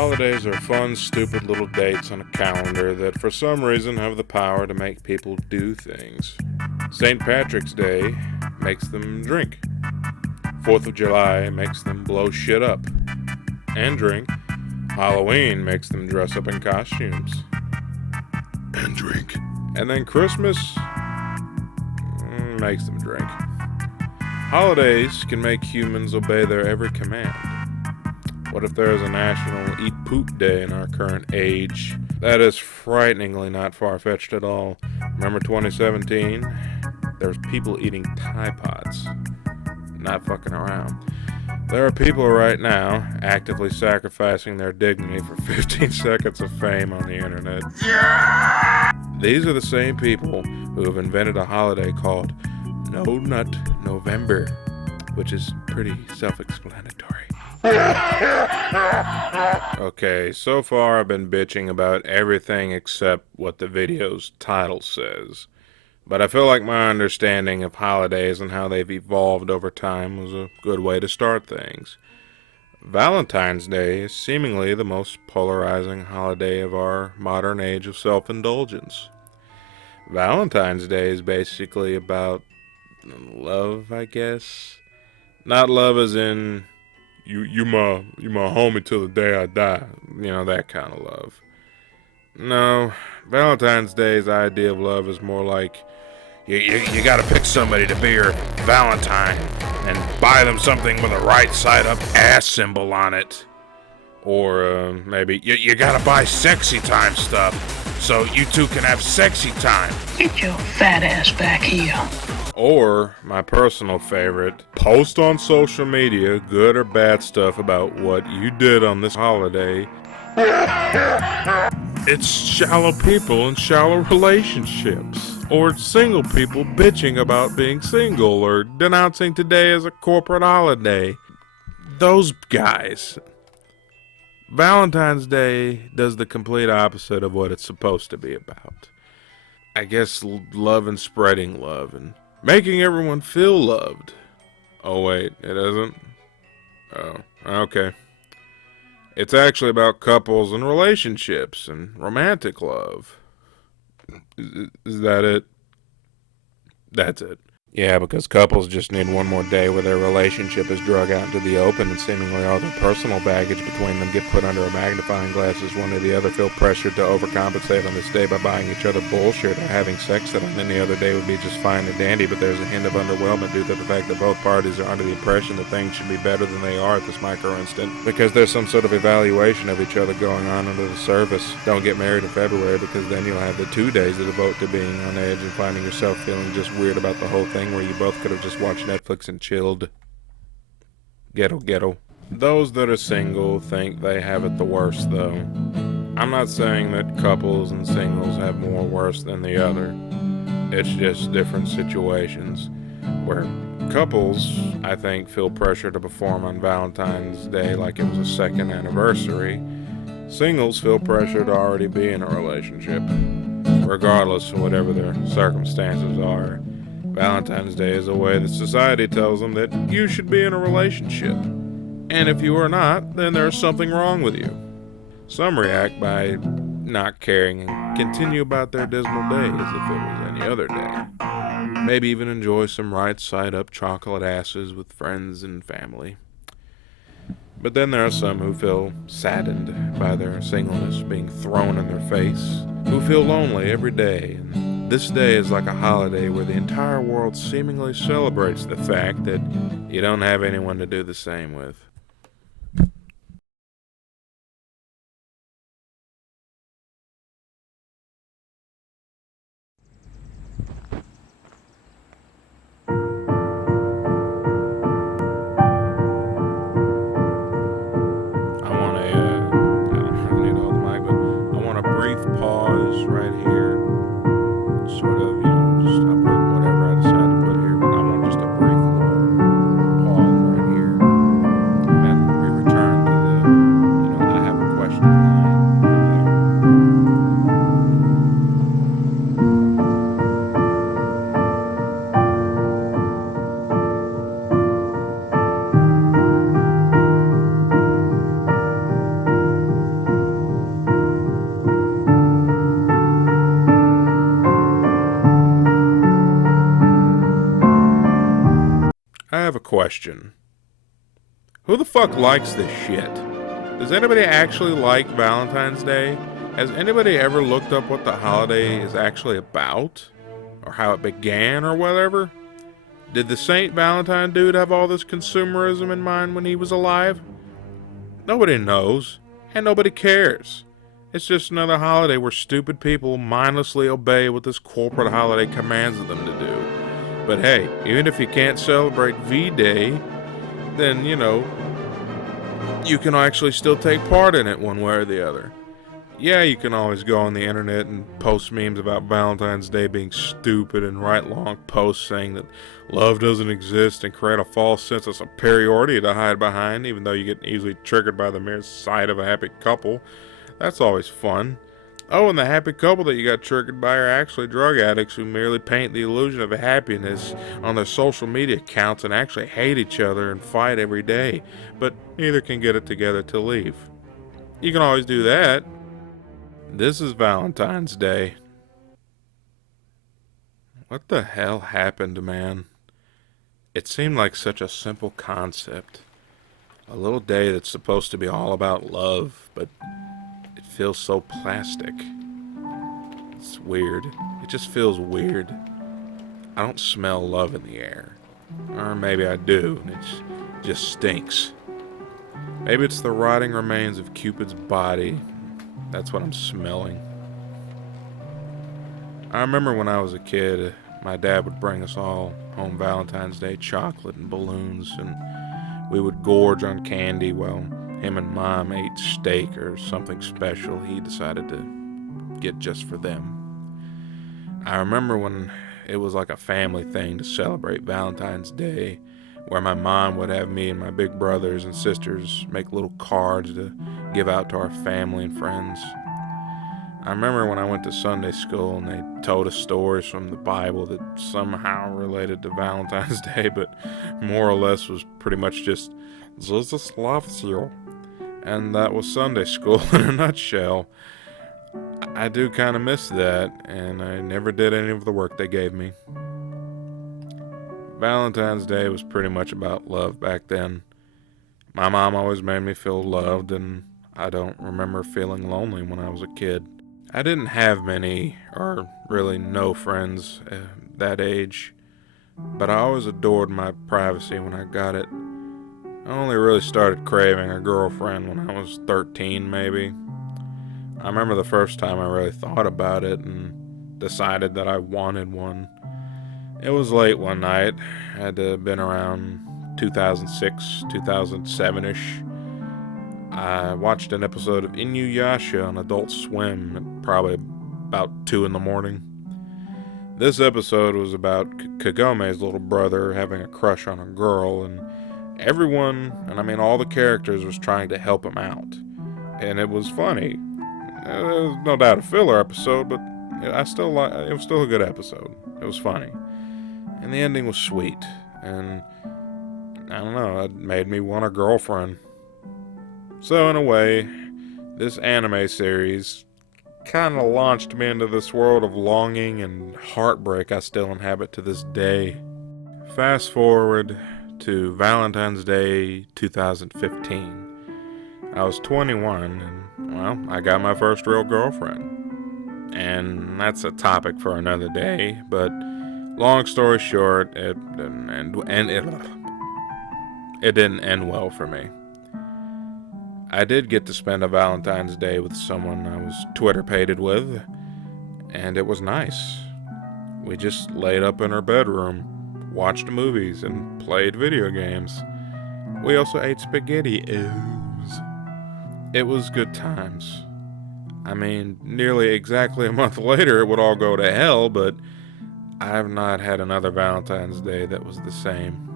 Holidays are fun, stupid little dates on a calendar that for some reason have the power to make people do things. St. Patrick's Day makes them drink. 4th of July makes them blow shit up and drink. Halloween makes them dress up in costumes and drink. And then Christmas makes them drink. Holidays can make humans obey their every command. What if there is a national eat poop day in our current age? That is frighteningly not far-fetched at all. Remember 2017? There's people eating Tide Pods. Not fucking around. There are people right now actively sacrificing their dignity for 15 seconds of fame on the internet. Yeah! These are the same people who have invented a holiday called No Nut November, which is pretty self-explanatory. Okay, so far I've been bitching about everything except what the video's title says. But I feel like my understanding of holidays and how they've evolved over time was a good way to start things. Valentine's Day is seemingly the most polarizing holiday of our modern age of self-indulgence. Valentine's Day is basically about love, I guess. Not love as in you my homie till the day I die, that kind of love. No, Valentine's Day's idea of love is more like you gotta pick somebody to be your Valentine and buy them something with a right side up ass symbol on it. Or maybe you gotta buy sexy time stuff so you two can have sexy time. Get your fat ass back here. Or, my personal favorite, post on social media good or bad stuff about what you did on this holiday. It's shallow people in shallow relationships. Or single people bitching about being single or denouncing today as a corporate holiday. Those guys. Valentine's Day does the complete opposite of what it's supposed to be about. I guess love and spreading love and making everyone feel loved. Oh wait, it isn't? Oh, okay. It's actually about couples and relationships and romantic love. Is that it? That's it. Yeah, because couples just need one more day where their relationship is drug out into the open and seemingly all their personal baggage between them get put under a magnifying glass as one or the other feel pressured to overcompensate on this day by buying each other bullshit or having sex that on any other day would be just fine and dandy, but there's a hint of underwhelmment due to the fact that both parties are under the impression that things should be better than they are at this micro instant because there's some sort of evaluation of each other going on under the surface. Don't get married in February because then you'll have the 2 days to devote to being on edge and finding yourself feeling just weird about the whole thing where you both could have just watched Netflix and chilled. Ghetto. Those that are single think they have it the worst, though. I'm not saying that couples and singles have more worse than the other. It's just different situations. Where couples, I think, feel pressure to perform on Valentine's Day like it was a second anniversary. Singles feel pressure to already be in a relationship. Regardless of whatever their circumstances are. Valentine's Day is a way that society tells them that you should be in a relationship. And if you are not, then there's something wrong with you. Some react by not caring and continue about their dismal day as if it was any other day. Maybe even enjoy some right side up chocolate asses with friends and family. But then there are some who feel saddened by their singleness being thrown in their face, who feel lonely every day, and this day is like a holiday where the entire world seemingly celebrates the fact that you don't have anyone to do the same with. I don't need all the mic, but I want a brief pause right here. Sort of, just I'll put whatever I decide to put here, but I want just a brief little pause right here. have a question. Who the fuck likes this shit? Does anybody actually like Valentine's Day? Has anybody ever looked up what the holiday is actually about? Or how it began or whatever? Did the Saint Valentine dude have all this consumerism in mind when he was alive? Nobody knows, and nobody cares. It's just another holiday where stupid people mindlessly obey what this corporate holiday commands them to do. But hey, even if you can't celebrate V-Day, then, you can actually still take part in it one way or the other. Yeah, you can always go on the internet and post memes about Valentine's Day being stupid and write long posts saying that love doesn't exist and create a false sense of superiority to hide behind, even though you get easily triggered by the mere sight of a happy couple. That's always fun. Oh, and the happy couple that you got triggered by are actually drug addicts who merely paint the illusion of happiness on their social media accounts and actually hate each other and fight every day, but neither can get it together to leave. You can always do that. This is Valentine's Day. What the hell happened, man? It seemed like such a simple concept. A little day that's supposed to be all about love, but it feels so plastic. It's weird. It just feels weird. I don't smell love in the air. Or maybe I do, and it just stinks. Maybe it's the rotting remains of Cupid's body. That's what I'm smelling. I remember when I was a kid, my dad would bring us all home Valentine's Day chocolate and balloons, and we would gorge on candy while him and Mom ate steak or something special he decided to get just for them. I remember when it was like a family thing to celebrate Valentine's Day, where my mom would have me and my big brothers and sisters make little cards to give out to our family and friends. I remember when I went to Sunday school and they told us stories from the Bible that somehow related to Valentine's Day, but more or less was pretty much just, Jesus loves you. And that was Sunday school in a nutshell. I do kind of miss that, and I never did any of the work they gave me. Valentine's Day was pretty much about love back then. My mom always made me feel loved, and I don't remember feeling lonely when I was a kid. I didn't have many, or really no friends that age, but I always adored my privacy when I got it. I only really started craving a girlfriend when I was 13, maybe. I remember the first time I really thought about it and decided that I wanted one. It was late one night. I had to have been around 2006, 2007-ish. I watched an episode of Inuyasha on Adult Swim at probably about 2 in the morning. This episode was about Kagome's little brother having a crush on a girl, and everyone, and I mean all the characters, was trying to help him out. And it was funny. It was no doubt a filler episode, but it was still a good episode. It was funny. And the ending was sweet, and I don't know, it made me want a girlfriend. So in a way, this anime series kind of launched me into this world of longing and heartbreak I still inhabit to this day. Fast forward to Valentine's Day 2015. I was 21, and well, I got my first real girlfriend. And that's a topic for another day, but long story short, it didn't end well for me. I did get to spend a Valentine's Day with someone I was Twitter-pated with, and it was nice. We just laid up in her bedroom, watched movies, and played video games. We also ate SpaghettiOs. It was good times. I mean, nearly exactly a month later it would all go to hell, but I've not had another Valentine's Day that was the same.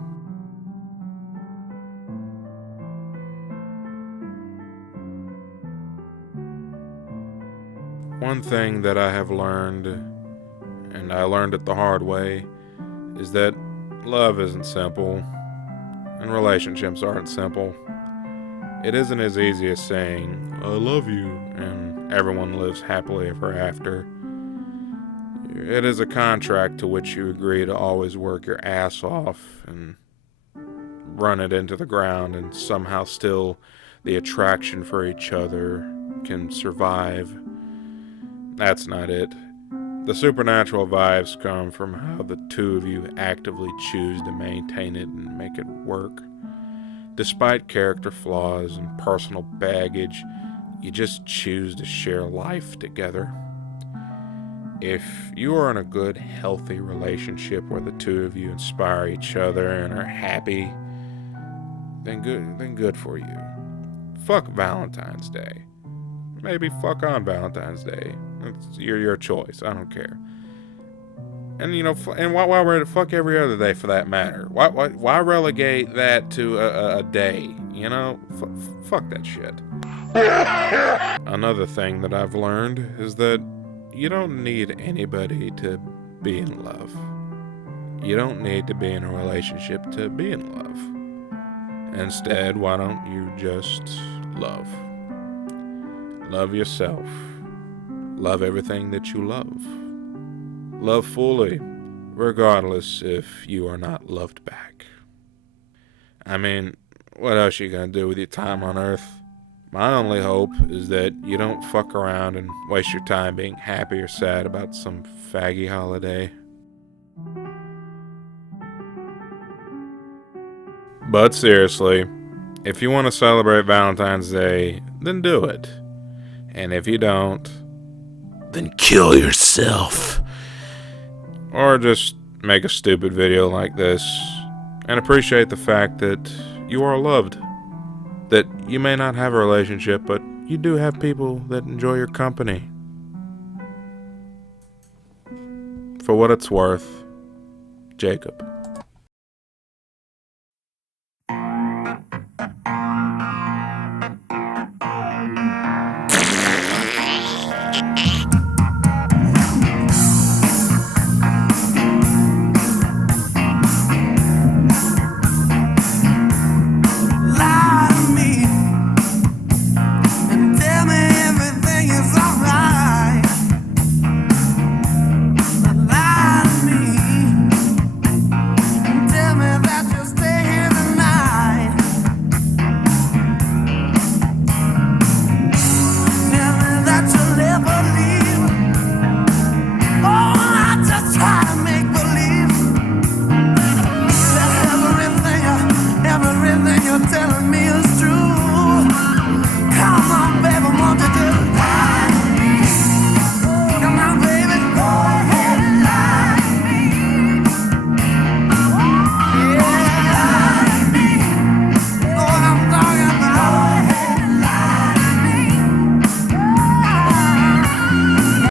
One thing that I have learned, and I learned it the hard way, is that love isn't simple, and relationships aren't simple. It isn't as easy as saying, I love you, and everyone lives happily ever after. It is a contract to which you agree to always work your ass off, and run it into the ground and somehow still the attraction for each other can survive. That's not it. The supernatural vibes come from how the two of you actively choose to maintain it and make it work. Despite character flaws and personal baggage, you just choose to share life together. If you are in a good, healthy relationship where the two of you inspire each other and are happy, then good for you. Fuck Valentine's Day. Maybe fuck on Valentine's Day. It's your choice. I don't care. And and why fuck every other day for that matter? Why relegate that to a day? Fuck that shit. Another thing that I've learned is that you don't need anybody to be in love. You don't need to be in a relationship to be in love. Instead, why don't you just love? Love yourself. Love everything that you love. Love fully, regardless if you are not loved back. I mean, what else are you gonna do with your time on Earth? My only hope is that you don't fuck around and waste your time being happy or sad about some faggy holiday. But seriously, if you want to celebrate Valentine's Day, then do it. And if you don't, then kill yourself. Or just make a stupid video like this and appreciate the fact that you are loved. That you may not have a relationship, but you do have people that enjoy your company. For what it's worth, Jacob.